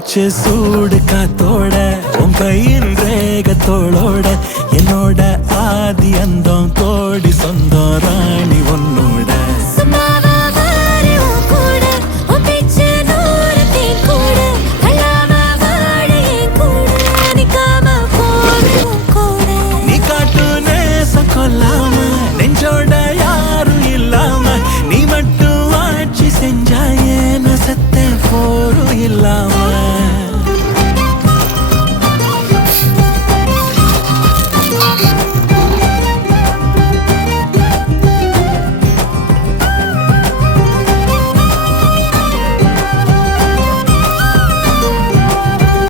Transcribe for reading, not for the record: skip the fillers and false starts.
மூச்சு சூடு காத்தோட உன் கையின் ரேகத்தோளோட என்னோட ஆதி அந்தம் கோடி சொந்தம் ராணி உன்னோட